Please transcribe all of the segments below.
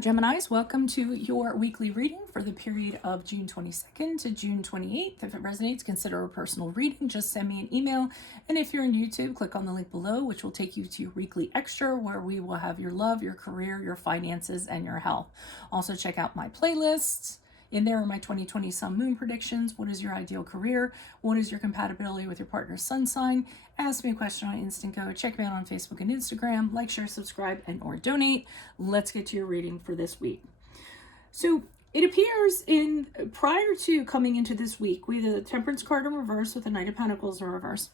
Geminis, welcome to your weekly reading for the period of June 22nd to June 28th. If it resonates, consider a personal reading. Just send me an email. And if you're on YouTube, click on the link below, which will take you to your weekly extra, where we will have your love, your career, your finances, and your health. Also, check out my playlists. In there are my 2020 sun moon predictions. What is your ideal career? What is your compatibility with your partner's sun sign? Ask me a question on Instant Go. Check me out on Facebook and Instagram. Like, share, subscribe, and or donate. Let's get to your reading for this week. So it appears prior to coming into this week, we had the Temperance card in reverse with the Knight of Pentacles in reverse.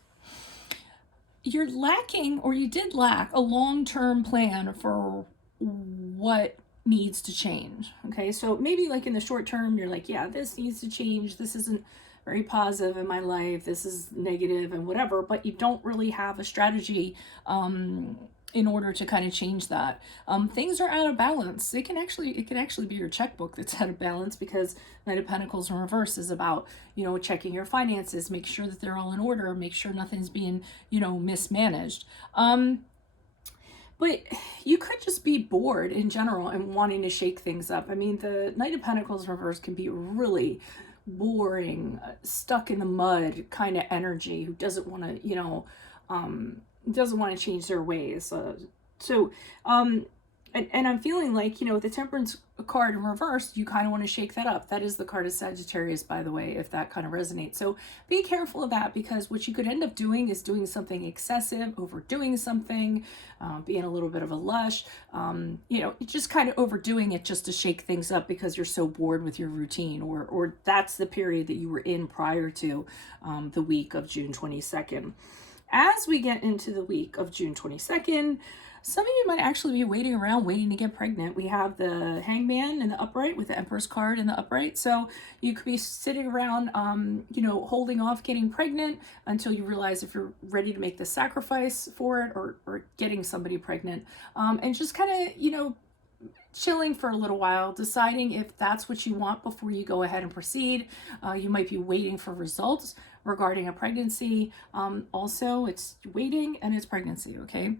You're lacking, or you did lack, a long-term plan for what needs to change. Okay, so maybe like in the short term, you're like, yeah, this needs to change. This isn't very positive in my life. This is negative and whatever, but you don't really have a strategy in order to kind of change that. Things are out of balance. It can actually be your checkbook that's out of balance, because Knight of Pentacles in reverse is about, checking your finances, make sure that they're all in order, make sure nothing's being, mismanaged. But you could just be bored in general and wanting to shake things up. I mean, the Knight of Pentacles reverse can be really boring, stuck in the mud kind of energy, who doesn't want to, doesn't want to change their ways. And I'm feeling like, the Temperance card in reverse, you kind of want to shake that up. That is the card of Sagittarius, by the way, if that kind of resonates. So be careful of that, because what you could end up doing is doing something excessive, overdoing something, being a little bit of a lush, just kind of overdoing it just to shake things up because you're so bored with your routine, or that's the period that you were in prior to the week of June 22nd. As we get into the week of June 22nd, some of you might actually be waiting to get pregnant. We have the Hangman in the upright with the Empress card in the upright. So you could be sitting around, holding off getting pregnant until you realize if you're ready to make the sacrifice for it, or getting somebody pregnant. And just kind of, chilling for a little while, deciding if that's what you want before you go ahead and proceed. You might be waiting for results regarding a pregnancy. Also, it's waiting and it's pregnancy, okay?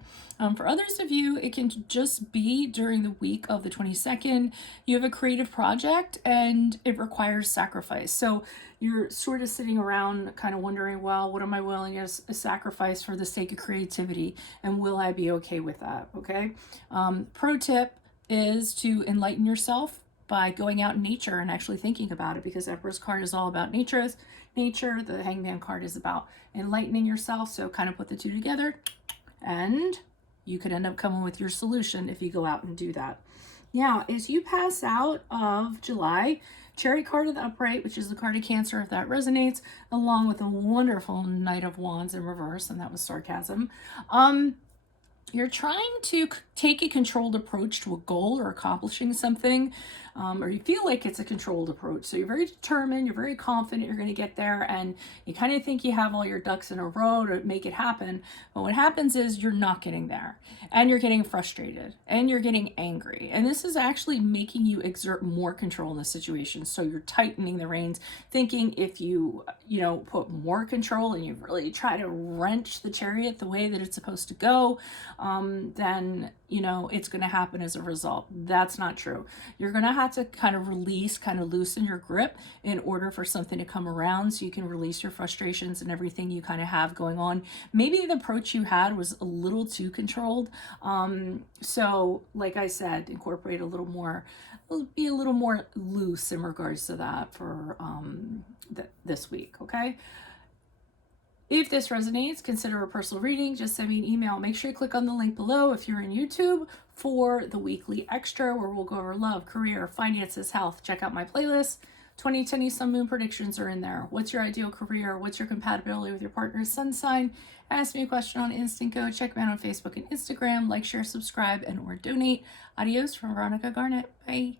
For others of you, it can just be during the week of the 22nd. You have a creative project and it requires sacrifice. So you're sort of sitting around kind of wondering, well, what am I willing to sacrifice for the sake of creativity? And will I be okay with that, okay? Pro tip is to enlighten yourself by going out in nature and actually thinking about it, because Emperor's card is all about nature. The Hangman card is about enlightening yourself. So kind of put the two together and you could end up coming with your solution if you go out and do that. Now, as you pass out of July, Chariot card of the upright, which is the card of Cancer, if that resonates, along with a wonderful Knight of Wands in reverse, and that was sarcasm. You're trying to take a controlled approach to a goal or accomplishing something, or you feel like it's a controlled approach. So you're very determined, you're very confident you're going to get there, and you kind of think you have all your ducks in a row to make it happen. But what happens is you're not getting there, and you're getting frustrated, and you're getting angry. And this is actually making you exert more control in the situation. So you're tightening the reins, thinking if you, put more control and you really try to wrench the chariot the way that it's supposed to go, then, it's going to happen as a result. That's not true. You're going to have to kind of loosen your grip in order for something to come around, so you can release your frustrations and everything you kind of have going on. Maybe the approach you had was a little too controlled. So like I said, incorporate be a little more loose in regards to that for this week, okay? If this resonates, consider a personal reading. Just send me an email. Make sure you click on the link below if you're in YouTube for the weekly extra, where we'll go over love, career, finances, health. Check out my playlist. 2020 sun moon predictions are in there. What's your ideal career? What's your compatibility with your partner's sun sign? Ask me a question on Instant Go. Check me out on Facebook and Instagram. Like, share, subscribe, and or donate. Adios from Veronica Garnett. Bye.